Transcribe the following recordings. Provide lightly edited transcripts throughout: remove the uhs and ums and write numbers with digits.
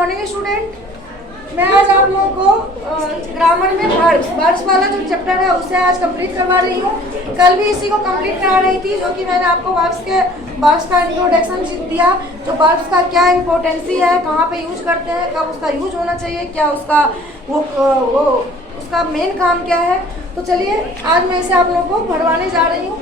Morning student. मैं आज आप लोगों को ग्रामर में वर्ब्स वाला जो चैप्टर है उसे आज कंप्लीट करवा रही हूँ। कल भी इसी को कंप्लीट करा रही थी, जो कि मैंने आपको वर्ब्स का इंट्रोडक्शन दिया, जो वर्ब्स का क्या इम्पोर्टेंसी है, कहाँ पे यूज करते हैं, कब उसका यूज होना चाहिए, क्या उसका उसका मेन काम क्या है। तो चलिए आज मैं इसे आप लोगों को पढ़वाने जा रही हूँ।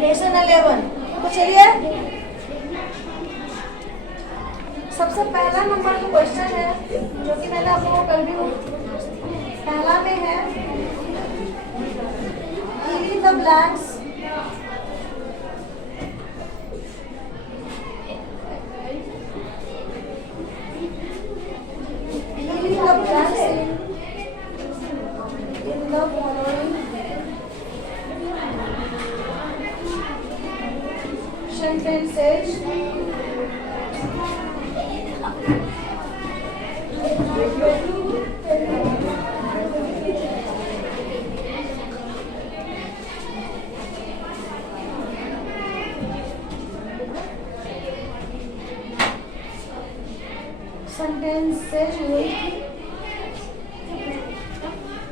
लेसन 11। तो चलिए सबसे पहला नंबर जो क्वेश्चन है, जो कि मैंने आप लोगों को कल भी पहला में है, fill in the blanks। Fill in the blanks in the following sentences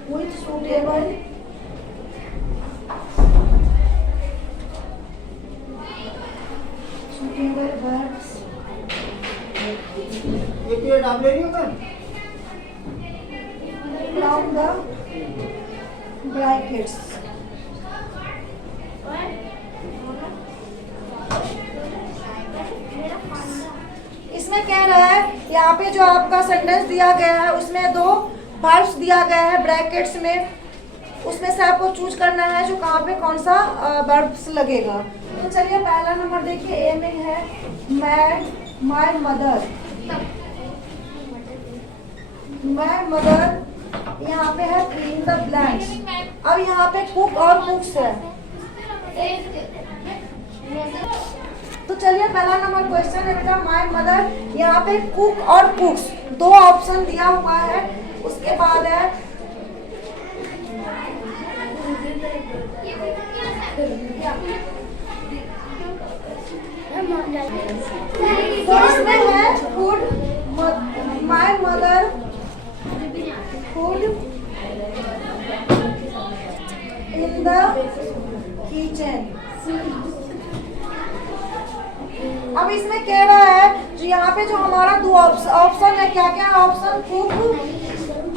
with suitable verbs आप ले रही हो कल? from the brackets। इसमें कह रहा है, यहाँ पे जो आपका सेंटेंस दिया गया है उसमें दो वर्ब्स दिया गया है ब्रैकेट्स में, उसमें से आपको चूज करना है जो कहाँ पे कौन सा वर्ब्स लगेगा। तो चलिए पहला नंबर देखिए, ए में है माय मदर। माय मदर, यहाँ पे है fill in the blanks। अब यहाँ पे कुक और कुक्स है। तो चलिए पहला नंबर क्वेश्चन है बेटा माय मदर, यहाँ पे कुक और कुक्स दो ऑप्शन दिया हुआ है। उसके बाद है तो इसमें है food, my mother food in the kitchen. अब इसमें कह रहा है जो यहाँ पे जो हमारा दो ऑप्शन है, क्या क्या ऑप्शन, कुक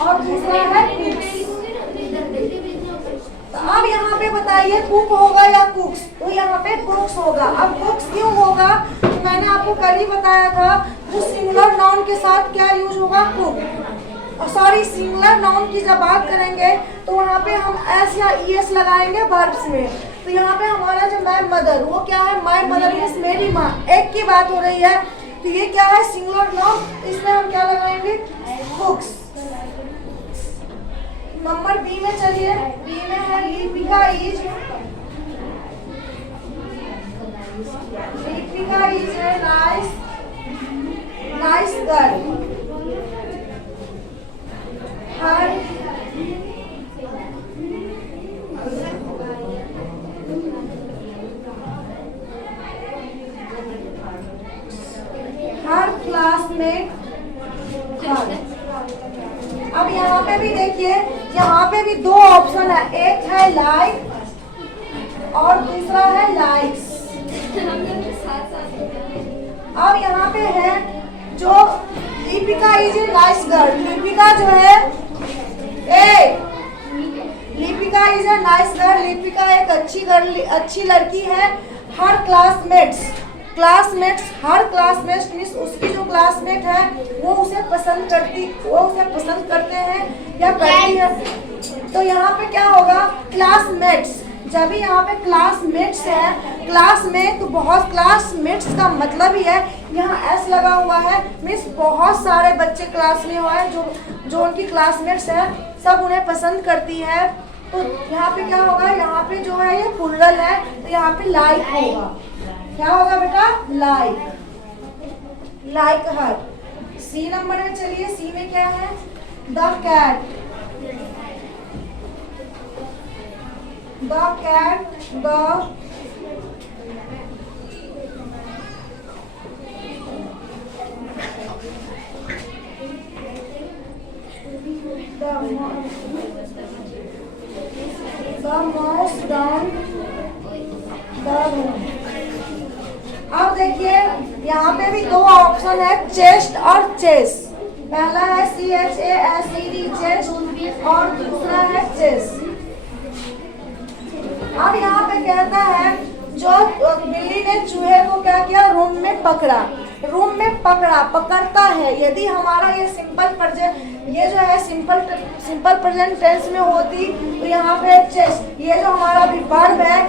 और दूसरा है कुक्स। तो अब यहाँ पे बताइए कुक होगा या कुक्स, तो यहाँ पे कुक्स होगा। अब कुक्स क्यों होगा, तो मैंने आपको कल ही बताया था जो सिंगुलर नाउन के साथ क्या यूज होगा, कुक। और सॉरी, सिंगुलर नाउन की जब बात करेंगे तो वहाँ पे हम एस या ईएस लगाएंगे वर्ब्स में। तो यहाँ पे हमारा जो माय मदर, वो क्या है, माय मदर मींस मेरी माँ, एक की बात हो रही है। तो ये क्या है, सिंगुलर नाउन, इसमें हम क्या लगाएंगे, कुक्स। नंबर बी में चलिए, बी में है Lipika is a nice girl. Her classmate. अब यहाँ पे भी देखिए, यहाँ पे भी दो ऑप्शन है, एक है लाइक और दूसरा है लाइक्स। अब यहाँ पे है जो Lipika is a nice girl, Lipika जो है Lipika is a nice girl, Lipika एक अच्छी लड़की है। हर क्लासमेट्स हर क्लासमेट्स मीन्स उसकी जो क्लासमेट है वो उसे पसंद करते हैं या करती है। तो यहाँ पे क्या होगा, क्लासमेट्स। जब भी यहाँ पे क्लासमेट्स है, क्लास में, तो बहुत क्लासमेट्स का मतलब ही है, यहाँ एस लगा हुआ है, मीन्स बहुत सारे बच्चे क्लास में हुआ है जो उनकी क्लासमेट्स है, सब उन्हें पसंद करती है। तो यहाँ पे क्या होगा, यहाँ पे जो है ये प्लूरल है, तो यहाँ पे लाइक होगा। क्या होगा बेटा? Like, like her. C number में चलिए, सी में क्या है? The cat, the cat, the mouse down the room। अब देखिए यहाँ पे भी दो ऑप्शन है, चेस्ट और चेस। पहला है CHASED चेस्ट और दूसरा है चेस। अब यहाँ पे कहता है जो बिल्ली ने चूहे को क्या किया? रूम में पकड़ा, रूम में पकड़ा, पकड़ता है। यदि हमारा ये सिंपल प्रेजेंट, ये जो है सिंपल प्रेजेंट टेंस में होती तो यहाँ पे चेस, ये जो हमारा भी वर्ब है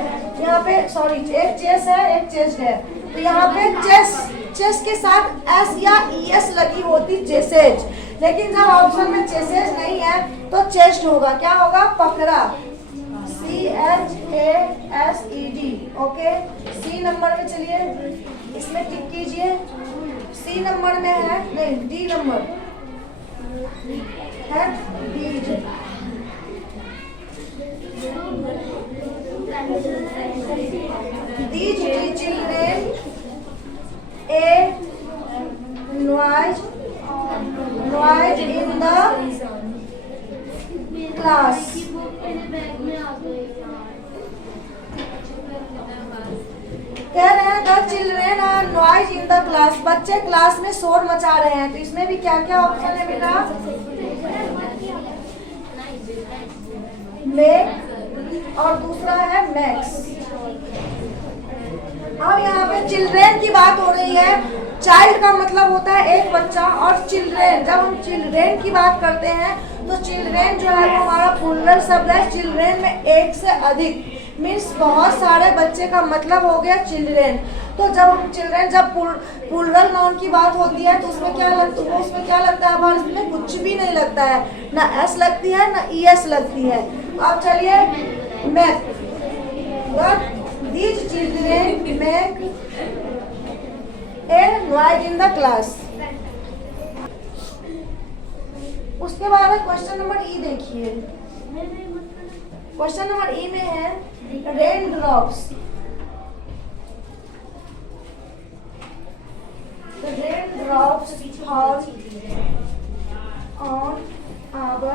यहाँ पे, सॉरी एक चेस है एक चेस्ट है, तो यहाँ पे चेस, चेस के साथ एस या ES लगी होती, चेसेज। लेकिन जब ऑप्शन में चेसेज नहीं है तो चेस्ट होगा। क्या होगा? पकड़ा, CHASED। ओके, सी नंबर में चलिए, इसमें टिक कीजिए। सी नंबर में है, नहीं डी नंबर है, डीज। These children a noise in the class। कह रहे हैं the children are noise in the class, बच्चे क्लास में शोर मचा रहे हैं। तो इसमें भी क्या क्या ऑप्शन है बेटा? मेक और दूसरा है मैक्स। अब यहाँ पे चिल्ड्रेन की बात हो रही है। चाइल्ड का मतलब होता है एक बच्चा, और चिल्ड्रेन, जब हम चिल्ड्रेन की बात करते हैं तो चिल्ड्रेन जो है वो हमारा प्लूरल शब्द है। चिल्ड्रेन में एक से अधिक मीन्स बहुत सारे बच्चे का मतलब हो गया चिल्ड्रेन। तो जब हम चिल्ड्रेन, जब प्लूरल नाउन की बात होती है तो उसमें क्या लगता है? उसमें क्या लगता है? हमारे इसमें कुछ भी नहीं लगता है, ना एस लगती है ना ES लगती है। अब चलिए Mac, these children make a noise in the class। उसके बाद क्वेश्चन नंबर E देखिए। क्वेश्चन नंबर E में है rain drops. The rain drops fall on our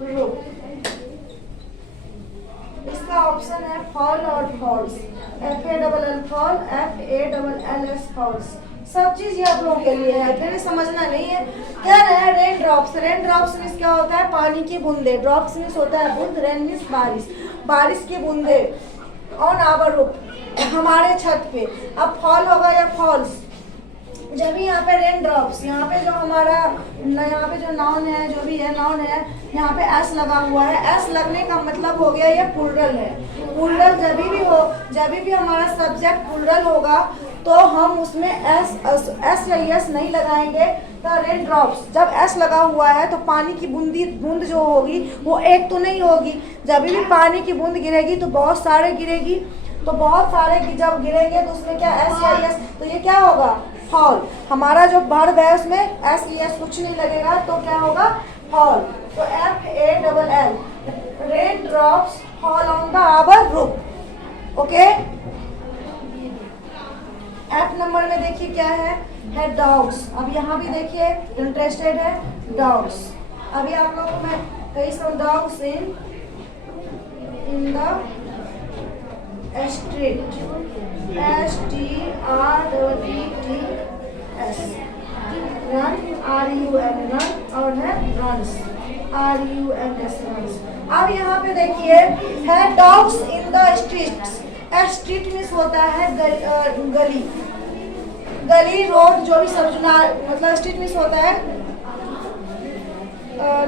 roof। इसका ऑप्शन है फॉल और falls, FALL fall, FALLS falls. सब चीज ये आप लोगों के लिए है, फिर समझना नहीं है। क्या है rain drops? Rain drops means क्या होता है? पानी की बूंदे। ड्रॉप्स मीन्स होता है बूंद, रेन मीन्स बारिश, बारिश की बूंदे। ऑन आवर रूफ, हमारे छत पे। अब फॉल होगा या फॉल्स? जब भी यहाँ पे रेन ड्रॉप्स, यहाँ पे जो हमारा, यहाँ पे जो नाउन है, जो भी है नाउन है, यहाँ पे एस लगा हुआ है। एस लगने का मतलब हो गया ये प्लूरल है। प्लूरल जब भी हो, जब भी हमारा सब्जेक्ट प्लूरल होगा तो हम उसमें एस या यस नहीं लगाएंगे। तो रेन ड्रॉप्स, जब एस लगा हुआ है तो पानी की बूंद जो होगी वो एक तो नहीं होगी। जब भी पानी की बूंद गिरेगी तो बहुत सारे गिरेगी, तो बहुत सारे जब गिरेंगे तो उसमें क्या एस या यस, तो ये क्या होगा? फॉल। हमारा जो वर्ब है उसमें एस ES कुछ नहीं लगेगा, तो क्या होगा? फॉल। तो FALL, rain drops fall on the our roof. Okay, F number में देखिए क्या है डॉग्स। अब यहाँ भी देखिए इंटरेस्टेड है डॉग्स। अभी आप लोगों को मैं कही some dogs in the street, STREETS, run RUN, run, और है रन्स, RUNS, रन्स। अब यहाँ पे देखिए है dogs in the streets. Street means होता है गली, गली रोड, जो भी समझना, मतलब स्ट्रीट मीन्स होता है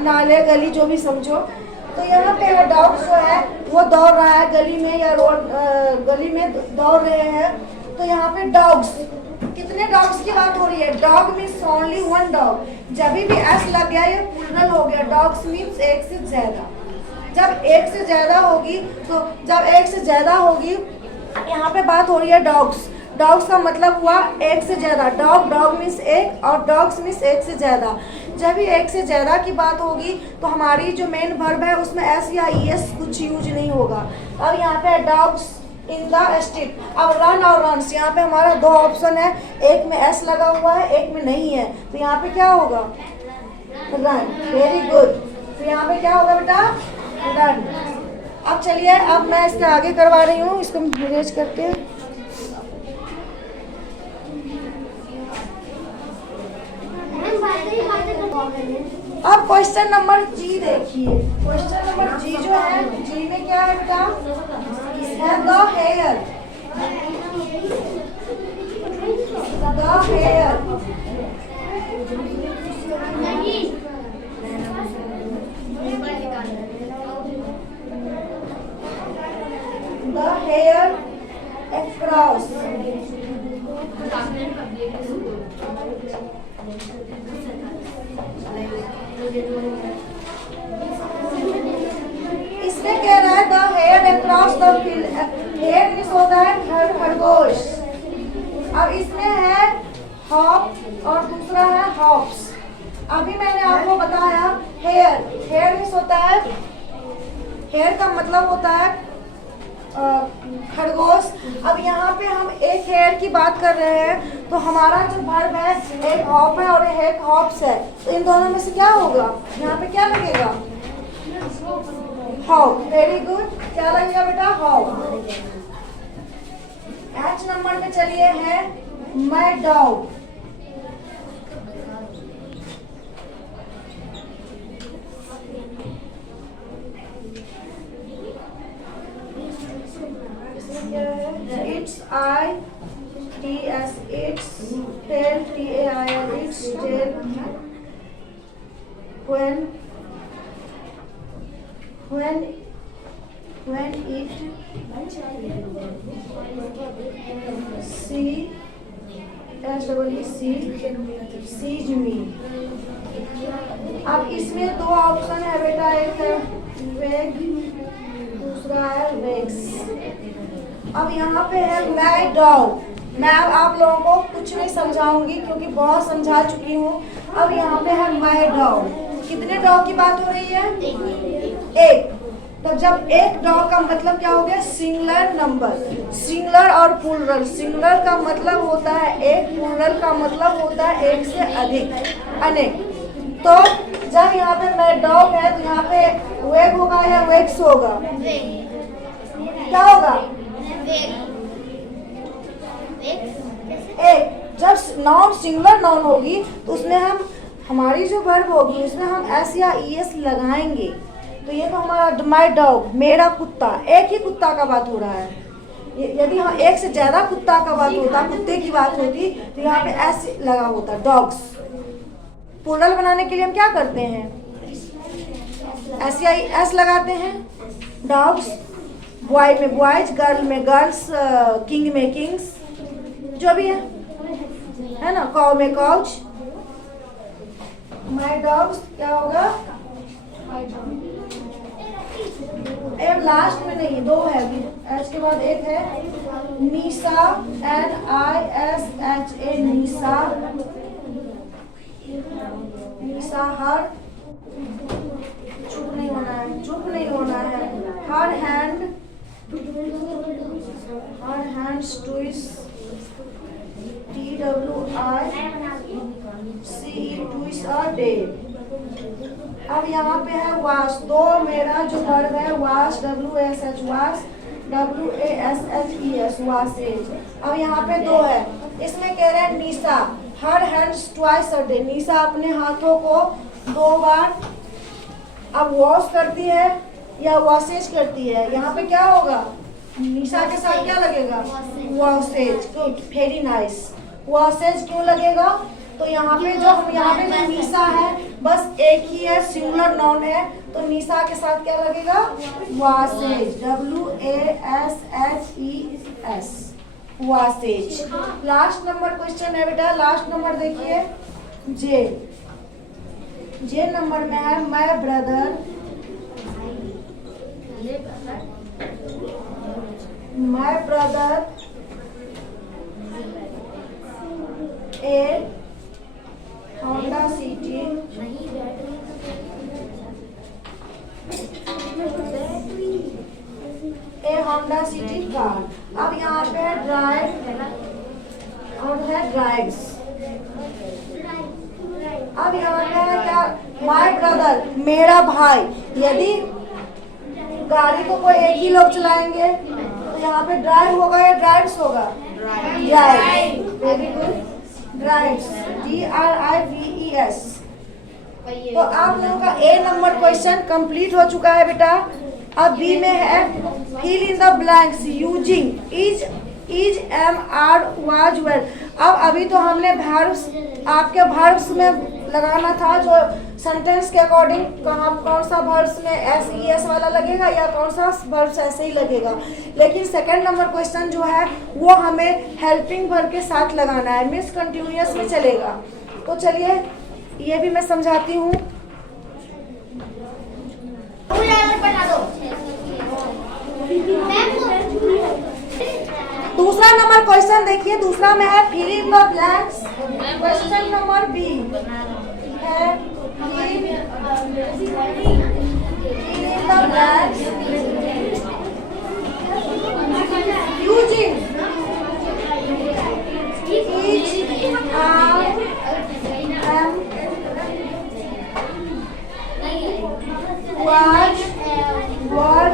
नाले गली, जो भी समझो। तो यहाँ पे डॉग्स जो है वो दौड़ रहा है गली में या रोड, गली में दौड़ रहे हैं। तो यहाँ पे डॉग्स, कितने डॉग्स की बात हो रही है? Dog means only one dog. जब भी एस लग गया ये प्लूरल हो गया। डॉग्स मीन्स एक से ज्यादा। जब एक से ज्यादा होगी, तो जब एक से ज्यादा होगी, यहाँ पे बात हो रही है डॉग्स। डॉग्स का मतलब हुआ एक से ज्यादा। डॉग, डॉग मीन्स एक, और डॉग्स मीन्स एक से ज्यादा। जब भी एक से ज्यादा की बात होगी तो हमारी जो मेन वर्ब है उसमें एस या ईएस कुछ यूज नहीं होगा। अब यहाँ पे डॉग्स इन द स्ट्रीट। अब रन और रन्स, यहाँ पे हमारा दो ऑप्शन है, एक में एस लगा हुआ है, एक में नहीं है, तो यहाँ पे क्या होगा? रन। Very good. तो यहाँ पे क्या होगा बेटा? रन। अब चलिए, अब मैं इसके आगे करवा रही हूँ, इसको इरेज करके। अब क्वेश्चन नंबर जी देखिए। क्वेश्चन नंबर जी जो है, जी में क्या है बेटा? The hare. The hare. The hair across. इसमें कह रहा है the hare across the field. Hare means होता है खरगोश। अब इसमें है हॉप और दूसरा है हॉप्स। अभी मैंने आपको बताया हेयर, हेयर मीन्स होता है, हेयर का मतलब होता है खरगोश। अब यहाँ पे हम एक हेयर की बात कर रहे हैं, तो हमारा जो वर्ब है एक हॉप है और एक हॉप्स है, तो इन दोनों में से क्या होगा? यहाँ पे क्या लगेगा? हॉप। Very good. क्या लगेगा बेटा? हॉप। एच नंबर पे चलिए है my dog. It's I-T-S, it's tail, T-A-I-L, it's tail. When it sees me. अब इसमें दो ऑप्शन है बेटा, एक है वेग, दूसरा है वेग्स। अब यहाँ पे है माय डॉग। मैं अब आप लोगों को कुछ नहीं समझाऊंगी क्योंकि बहुत समझा चुकी हूँ। अब यहाँ पे है माय डॉग। कितने डॉग की बात हो रही है? एक। तब जब एक डॉग का मतलब क्या हो गया? Singular number. सिंगुलर और प्लूरल। सिंगुलर का मतलब होता है एक, प्लूरल का मतलब होता है एक से अधिक, अनेक। तो जब यहाँ पे माय डॉग है तो यहाँ पे वेग होगा या वेग्स होगा? क्या होगा? एक। जब नाउन सिंगुलर नाउन होगी तो उसमें हम, हमारी जो वर्ब होगी उसमें हम एस या ईएस लगाएंगे। तो ये तो हमारा माय डॉग, मेरा कुत्ता, एक ही कुत्ता का बात हो रहा है। यदि हम एक से ज्यादा कुत्ता का बात होता, कुत्ते की बात होती, तो यहाँ पे एस लगा होता, डॉग्स। प्लूरल बनाने के लिए हम क्या करते हैं? एस या एस लगाते हैं। डॉग्स, बॉय में बॉयज, गर्ल में गर्ल्स, किंग में किंग्स, जो भी है ना, काउ में काउच। माय डॉग्स क्या होगा? एक लास्ट में नहीं, दो है अभी, एच के बाद एक है निशा, NISHA, निशा। निशा हर, चुप नहीं होना है, चुप नहीं होना है। Her hand, her hands twist, TWICE, twist a day. अब यहाँ पे है वाश। दो मेरा जो वर्ब है wash, WASH, wash, WASHES, washes. अब यहाँ पे दो है, इसमें कह रहे हैं Nisha her hands twice a day. Nisha अपने हाथों को 2 बार अब वॉश करती है या वॉशेज करती है। यहाँ पे क्या होगा? निशा के साथ क्या लगेगा? Washes. Good, very nice. Washes क्यों लगेगा? तो यहाँ पे जो निशा है बस एक ही है, सिंगुलर नाउन है, तो निशा के साथ क्या लगेगा? Washes, WASHES, washes. Last number question है बेटा, लास्ट नंबर देखिए जे। जे नंबर में है my brother My brother a Honda City car. अब यहाँ पे है ड्राइव और है ड्राइव्स। अब यहाँ पे है क्या, माय ब्रदर मेरा भाई। यदि गाड़ी को कोई एक ही लोग चलाएंगे तो यहाँ पे ड्राइव होगा या ड्राइव्स होगा? Drive. Very good, drives, DRIVES। तो आप लोगों का A नंबर क्वेश्चन कंप्लीट हो चुका है बेटा। अब B में है fill in the blanks using is, am, are, was, were. अब अभी तो हमने verbs, आपके verbs में लगाना था जो सेंटेंस के अकॉर्डिंग कहाँ कौन सा verbs में SES वाला लगेगा या कौन सा verbs ऐसे ही लगेगा। लेकिन सेकंड नंबर क्वेश्चन जो है वो हमें हेल्पिंग वर्ब के साथ लगाना है, मीन्स कंटिन्यूअस में चलेगा। तो चलिए ये भी मैं समझाती हूँ। दूसरा नंबर क्वेश्चन देखिए, दूसरा में है fill in the blanks. Question number B है fill in the blanks using is, are, am, was, were,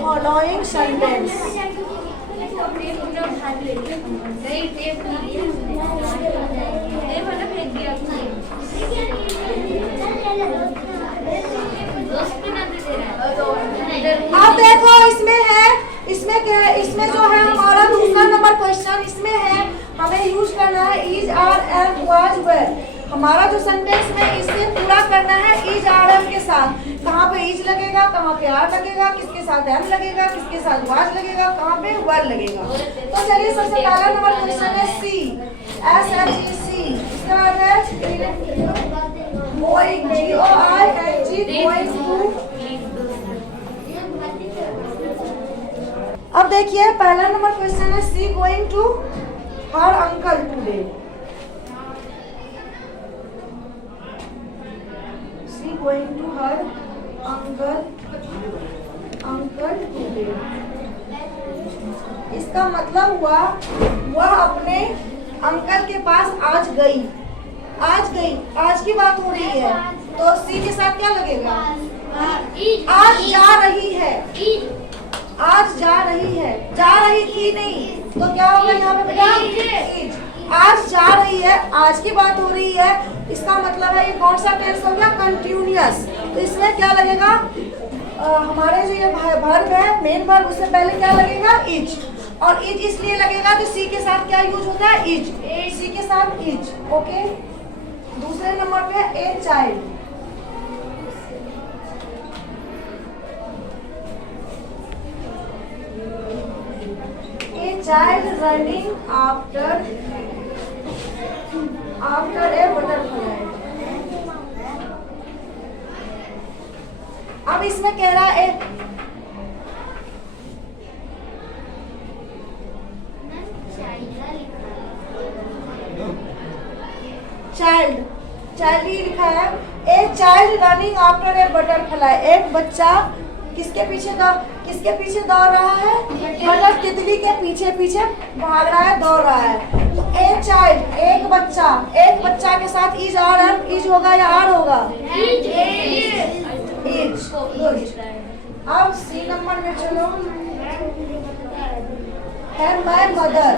following sentence. अब देखो इसमें है, इसमें क्या है, इसमें जो है हमारा दूसरा नंबर क्वेश्चन, इसमें है हमें यूज करना है is, are, am, was, were. हमारा जो सेंटेंस में इसे पूरा करना है इज, आर, एम के साथ। कहाँ पे इज लगेगा, कहाँ पे आर लगेगा, किसके साथ एम लगेगा, किसके साथ वाज लगेगा, कहाँ पे वर लगेगा। तो चलिए सबसे पहला नंबर क्वेश्चन है C, SHEC। इसके बाद है गोइंग, GOING, गोइंग टू। अब देखिए पहला नंबर क्वेश्चन है see going to her uncle today. See going to her uncle today. इसका मतलब हुआ वह अपने अंकल के पास आज गई। आज की बात हो रही है तो सी के साथ क्या लगेगा? आज जा रही है, आज जा रही है, जा रही थी नहीं, तो क्या होगा यहाँ पे बेटा? आज जा रही है, आज की बात हो रही है, इसका मतलब है ये कौन सा टेंस हो गया? कंटिन्यूअस। तो इसमें क्या लगेगा? हमारे जो ये वर्ब है मेन वर्ब, उससे पहले क्या लगेगा? इज। और इज इसलिए लगेगा तो सी के साथ क्या यूज होता है? इज। सी के साथ इज। ओके, दूसरे नंबर पे a child. Child running after a butterfly। अब इसमें कह रहा है चाइल्ड ही लिखा है। A child running after a butterfly. एक बच्चा किसके पीछे दौड़ रहा है? मतलब तितली के पीछे भाग रहा है, दौड़ रहा है। तो ए चाइल्ड एक बच्चा के साथ इज, आर, एम। इज होगा या आर होगा? इज। अब सी नंबर में चलो, है माय मदर।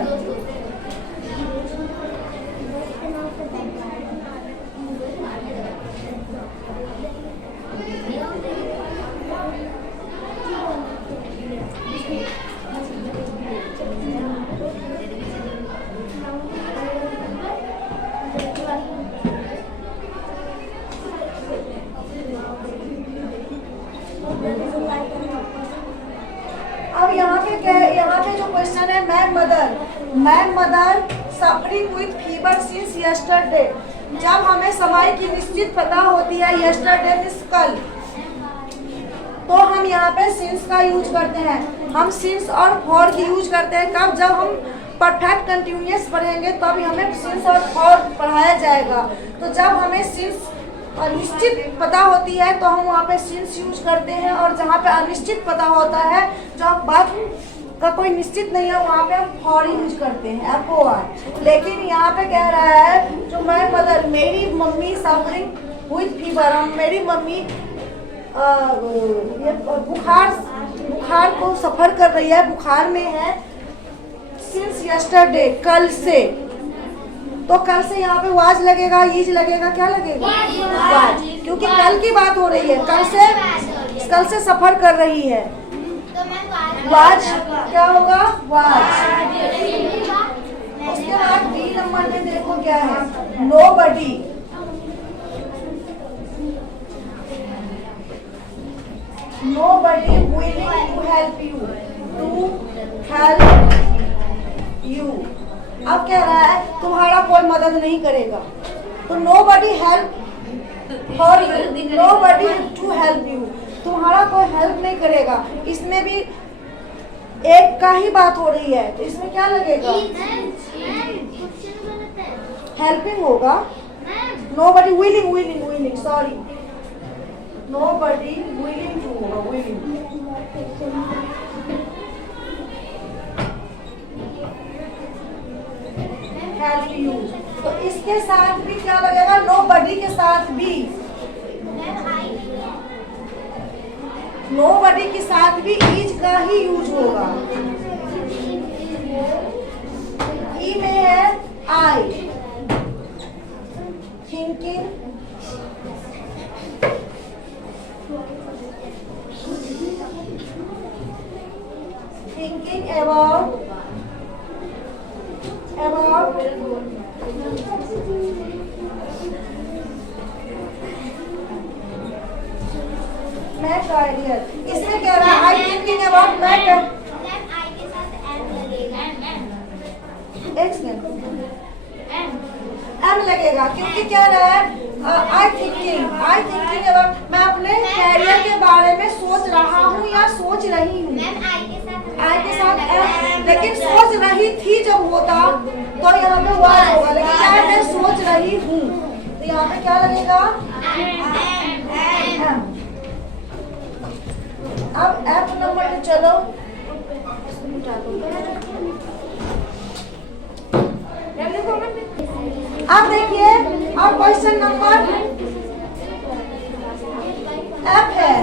अब यहाँ पे जो क्वेश्चन है मैं My mother suffering with fever since yesterday. जब हमें समय की निश्चित पता होती है, yesterday मीन्स कल, तो हम यहाँ पे since का यूज करते हैं। हम since और for की यूज करते हैं कब? जब हम परफेक्ट कंटिन्यूअस पढ़ेंगे तब हमें since और for पढ़ाया जाएगा। तो जब हमें since निश्चित पता होती है तो हम वहाँ पे since यूज करते हैं, और जहाँ पे अनिश्चित पता होता है, जो बात का कोई निश्चित नहीं है, वहाँ पे हम for यूज करते हैं, FOR। लेकिन यहाँ पे कह रहा है जो my mother, मेरी मम्मी सफरिंग विद फीवर, मेरी मम्मी बुखार को सफर कर रही है, बुखार में है, सिंस यस्टरडे, कल से। तो कल से यहाँ पे वाज लगेगा, ईज लगेगा, क्या लगेगा? वाज, क्योंकि कल की बात हो रही है, कल से सफर कर रही है। वाज क्या होगा? वाज। उसके बाद बी नंबर में देखो क्या है, nobody. Nobody willing to help you. To help you. अब कह रहा है तुम्हारा कोई मदद नहीं करेगा, तो nobody help for you, nobody to help you, तुम्हारा कोई हेल्प नहीं करेगा। इसमें भी एक का ही बात हो रही है, तो इसमें क्या लगेगा? हेल्पिंग होगा। nobody willing, sorry, nobody willing to होगा, willing। help you, तो इसके साथ भी क्या लगेगा? nobody के साथ भी, nobody के साथ भी इज का ही यूज होगा। ई में है I, thinking, about math ideal. इसमें कह रहा है I thinking about math, am लगेगा, क्योंकि क्या रहा है? आई थिंकिंग अबाउट, मैं अपने कैरियर के बारे में सोच रहा हूँ या सोच रही हूँ। आई के साथ एम, लेकिन सोच रही थी जब होता तो यहाँ पे वाज होगा, लेकिन क्या है? मैं सोच रही हूँ, तो यहाँ पे क्या लगेगा? एम। अब एफ नंबर में चलो, अब देखिए, अब क्वेश्चन नंबर एफ है।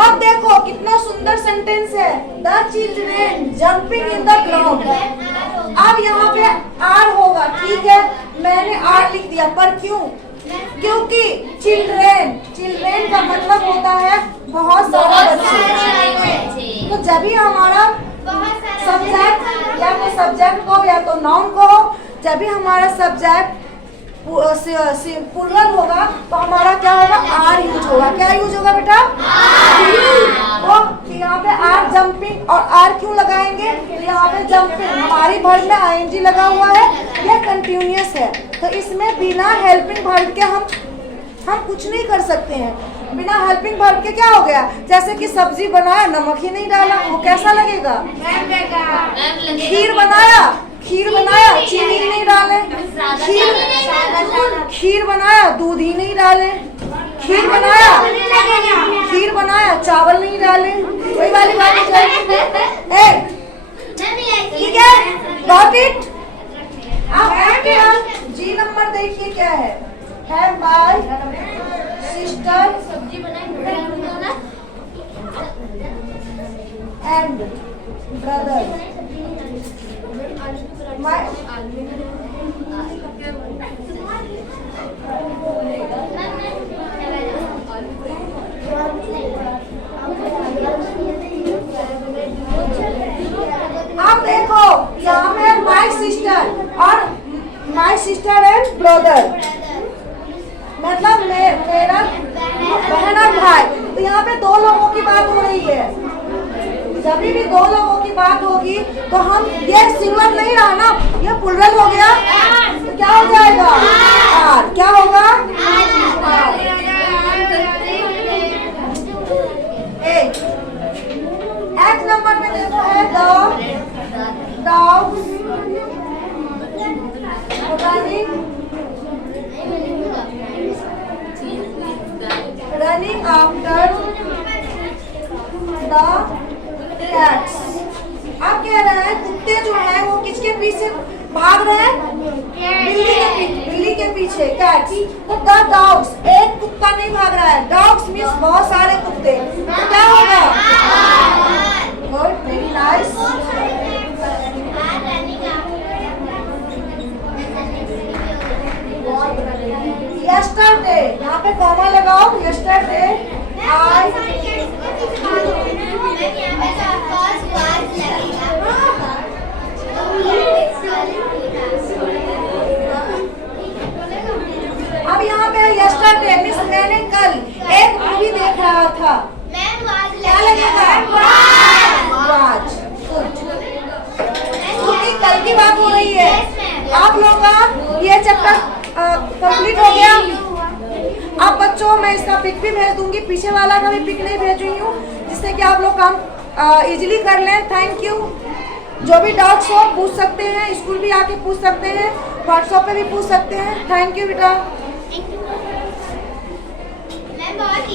अब देखो कितना सुंदर सेंटेंस है, the children jumping in the ground. अब यहाँ पे आर होगा, ठीक है, मैंने आर लिख दिया, पर क्यों? क्योंकि चिल्ड्रेन का मतलब होता है बहुत सारे बच्चे। तो जब भी हमारा सब्जेक्ट या तो सब्जेक्ट को या तो नाउन को, जब भी हमारा सब्जेक्ट प्लूरल होगा तो हमारा क्या होगा? आर यूज होगा। क्या यूज होगा बेटा? तो यहाँ पे आर जंपिंग, और आर क्यों लगाएंगे? तो यहाँ पे जंपिंग हमारी वर्ब में आईएनजी लगा हुआ है, यह कंटिन्यूअस है, तो इसमें बिना हेल्पिंग वर्ब के हम कुछ नहीं कर सकते हैं। बिना हेल्पिंग वर्ब के क्या हो गया? जैसे कि सब्जी बनाया, नमक ही नहीं डाला, वो कैसा लगेगा? खीर बनाया चीनी नहीं डाले, खीर बनाया दूध ही नहीं डाले, खीर बनाया चावल नहीं डाले, वही वाली बात है। ठीक है, गॉट इट। अब जी नंबर देखिए क्या है, माय सिस्टर एंड ब्रदर। अब सिस्टर एंड ब्रदर, मतलब मेरा बहन और भाई। तो यहाँ पे दो लोगों की बात हो रही है। जब भी दो लोगों की बात होगी तो हम, ये सिंगुलर नहीं रहा ना, ये प्लुरल हो गया, तो क्या हो जाएगा? आर। क्या होगा? एक नंबर में देखो है the dogs running after the cats। अब कह रहे हैं कुत्ते जो हैं वो किसके पीछे भाग रहे हैं? बिल्ली के पीछे, कैट्स। तो द डॉग्स, एक कुत्ता नहीं भाग रहा है, डॉग्स मीन्स बहुत सारे कुत्ते, तो क्या होगा? Good, very nice. यस्टरडे, यहाँ पे कॉमा लगाओ, यस्टरडे आई। अब यहाँ पे यस्टरडे मीन्स मैंने कल एक मूवी देख रहा था, क्या लगेगा? वाच। क्योंकि कल की बात हो रही है। आप लोग का ये चैप्टर कंप्लीट हो गया। अब बच्चों मैं इसका पिक भी भेज दूंगी, पीछे वाला का भी पिक नहीं भेज रही हूँ, जिससे कि आप लोग काम इजीली कर लें। Thank you. जो भी डाउट्स हो पूछ सकते हैं, स्कूल भी आके पूछ सकते हैं, व्हाट्सएप पे भी पूछ सकते हैं। थैंक यू बेटा। बहुत